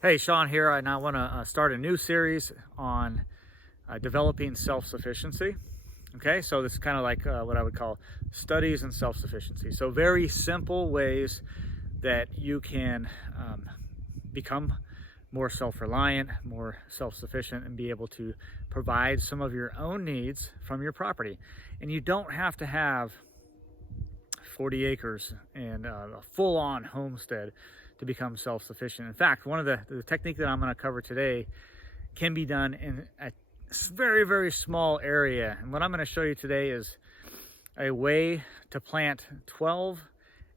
Hey, Sean here, and I want to start a new series on developing self-sufficiency. Okay, so this is kind of like what I would call studies in self-sufficiency. So very simple ways that you can become more self-reliant, more self-sufficient, and be able to provide some of your own needs from your property. And you don't have to have 40 acres and a full-on homestead to become self-sufficient. In fact, one of the technique that I'm going to cover today can be done in a very, very small area. And what I'm going to show you today is a way to plant 12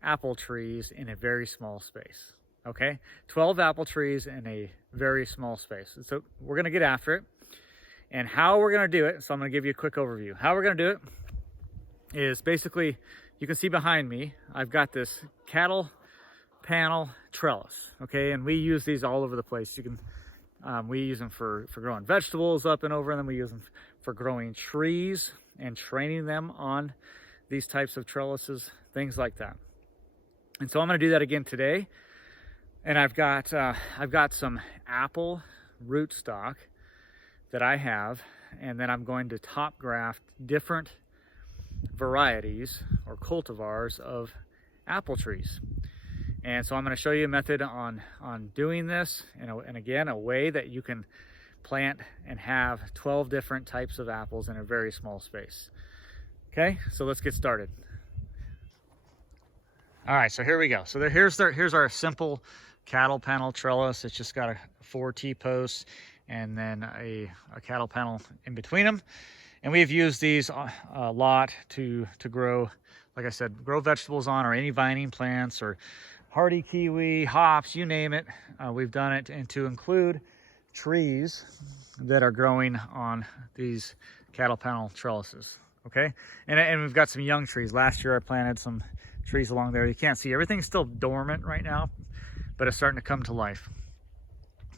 apple trees in a very small space. Okay, 12 apple trees in a very small space. So we're going to get after it. And how we're going to do it, so I'm going to give you a quick overview. How we're going to do it is basically, you can see behind me, I've got this cattle panel trellis. Okay, and we use these all over the place. You can we use them for growing vegetables up and over them. We use them for growing trees and training them on these types of trellises, things like that. And so I'm going to do that again today. And I've got some apple rootstock that I have, and then I'm going to top graft different varieties or cultivars of apple trees. And so I'm going to show you a method on doing this, and again, a way that you can plant and have 12 different types of apples in a very small space. Okay, so let's get started. All right, so here we go. So here's our simple cattle panel trellis. It's just got 4 T-posts and then a cattle panel in between them. And we've used these a lot to grow, like I said, grow vegetables on, or any vining plants, or hardy kiwi, hops, you name it. We've done it, and to include trees that are growing on these cattle panel trellises. Okay, and we've got some young trees. Last year I planted some trees along there. You can't see, everything's still dormant right now, but it's starting to come to life.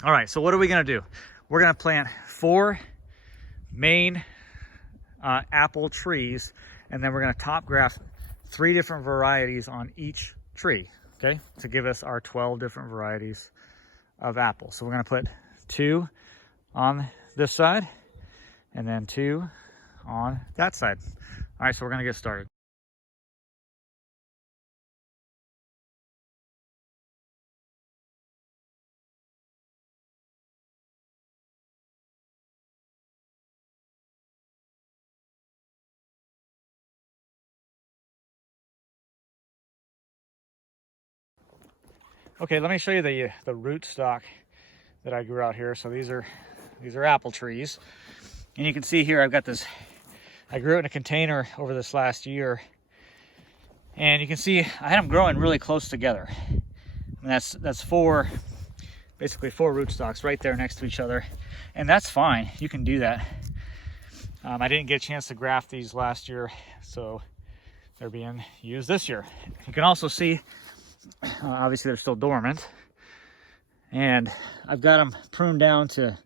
All right, so what are we going to do? We're going to plant 4 main apple trees, and then we're going to top graft 3 different varieties on each tree, okay, to give us our 12 different varieties of apples. So we're going to put 2 on this side and then 2 on that side. All right, so we're going to get started. Okay, let me show you the rootstock that I grew out here. So these are apple trees, and you can see here I've got this. I grew it in a container over this last year, and you can see I had them growing really close together. And that's basically 4 rootstocks right there next to each other, and that's fine. You can do that. I didn't get a chance to graft these last year, so they're being used this year. You can also see. Obviously they're still dormant, and I've got them pruned down to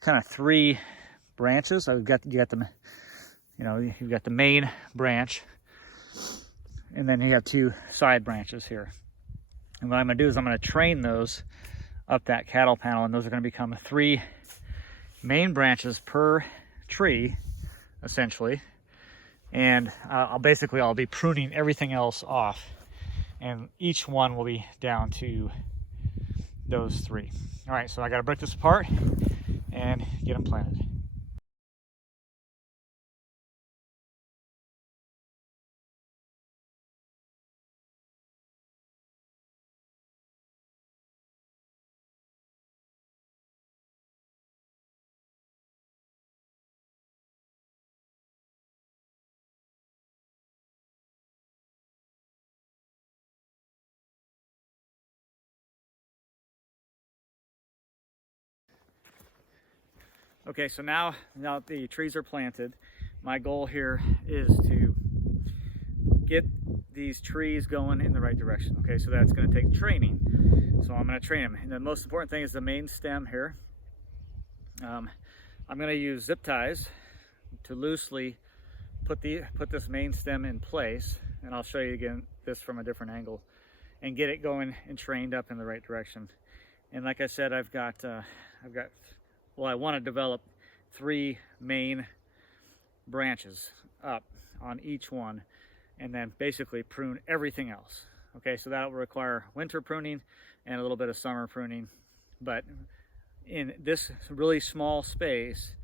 kind of 3 branches. You got them, you've got the main branch, and then you have 2 side branches here. And what I'm going to do is I'm going to train those up that cattle panel, and those are going to become 3 main branches per tree, essentially. And I'll be pruning everything else off, and each one will be down to those 3. All right, so I got to break this apart and get them planted. Okay, so now the trees are planted. My goal here is to get these trees going in the right direction. Okay, so that's going to take training. So I'm going to train them. And the most important thing is the main stem here. I'm going to use zip ties to loosely put this main stem in place, and I'll show you again this from a different angle, and get it going and trained up in the right direction. And like I said, well, I want to develop 3 main branches up on each one, and then basically prune everything else. Okay, so that will require winter pruning and a little bit of summer pruning, but in this really small space,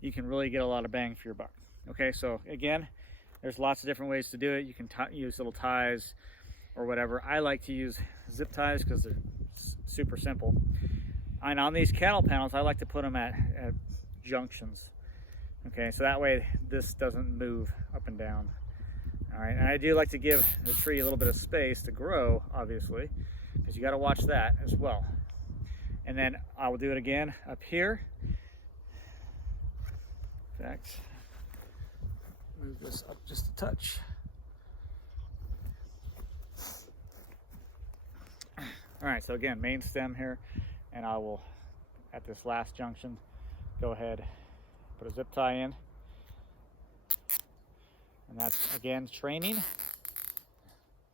you can really get a lot of bang for your buck. Okay, so again, there's lots of different ways to do it. You can use little ties or whatever. I like to use zip ties because they're super simple. And on these cattle panels, I like to put them at junctions. Okay, so that way this doesn't move up and down. All right, and I do like to give the tree a little bit of space to grow, obviously, because you got to watch that as well. And then I will do it again up here. In fact, move this up just a touch. All right, so again, main stem here, and I will, at this last junction, go ahead, put a zip tie in. And that's, again, training,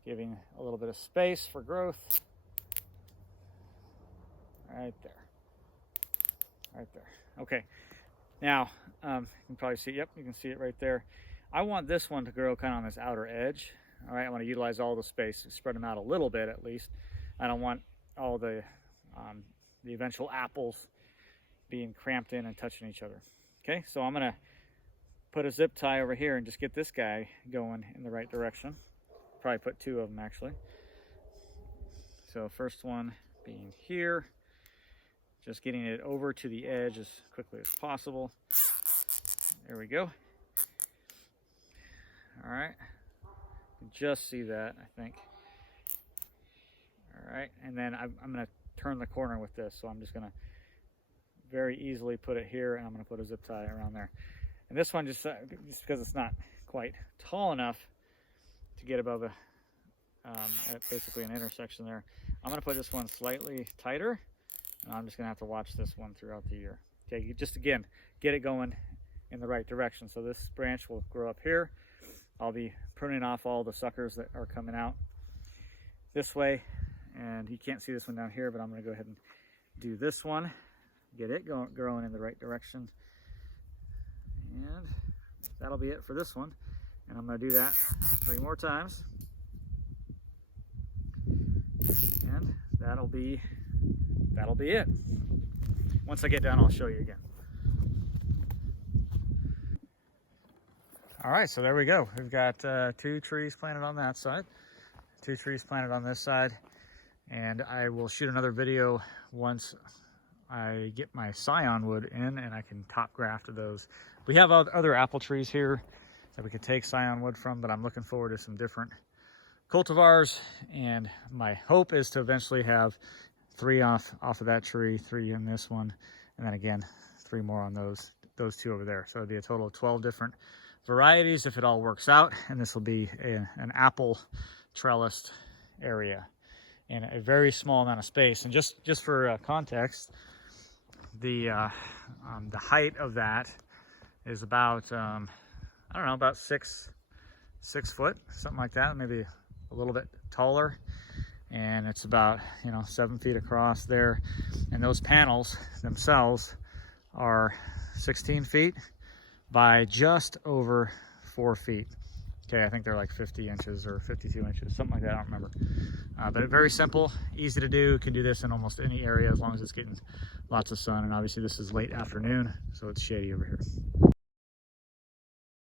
giving a little bit of space for growth. Right there. Right there. Okay. Now, you can probably see, yep, you can see it right there. I want this one to grow kind of on this outer edge. All right, I want to utilize all the space, spread them out a little bit at least. I don't want all the eventual apples being cramped in and touching each other. Okay, so I'm going to put a zip tie over here and just get this guy going in the right direction. Probably put 2 of them actually. So first one being here, just getting it over to the edge as quickly as possible. There we go. All right, you can just see that, I think. All right, and then I'm going to turn the corner with this, so I'm just going to very easily put it here, and I'm going to put a zip tie around there. And this one, just because it's not quite tall enough to get above at basically an intersection there, I'm going to put this one slightly tighter, and I'm just going to have to watch this one throughout the year. Okay, just again, get it going in the right direction. So this branch will grow up here. I'll be pruning off all the suckers that are coming out this way, and you can't see this one down here, but I'm going to go ahead and do this one, get it growing in the right direction. And that'll be it for this one. And I'm going to do that 3 more times. And that'll be it. Once I get done, I'll show you again. All right, so there we go. We've got 2 trees planted on that side, 2 trees planted on this side. And I will shoot another video once I get my scion wood in and I can top graft those. We have other apple trees here that we could take scion wood from, but I'm looking forward to some different cultivars, and my hope is to eventually have 3 off of that tree, 3 in this one, and then again 3 more on those 2 over there. So it'll be a total of 12 different varieties if it all works out, and this will be an apple trellised area in a very small amount of space. And just for context, the height of that is about I don't know, about 6 foot, something like that, maybe a little bit taller, and it's about 7 feet across there. And those panels themselves are 16 feet by just over 4 feet. Okay, I think they're like 50 inches or 52 inches, something like that, I don't remember. But very simple, easy to do. Can do this in almost any area as long as it's getting lots of sun. And obviously this is late afternoon, so it's shady over here.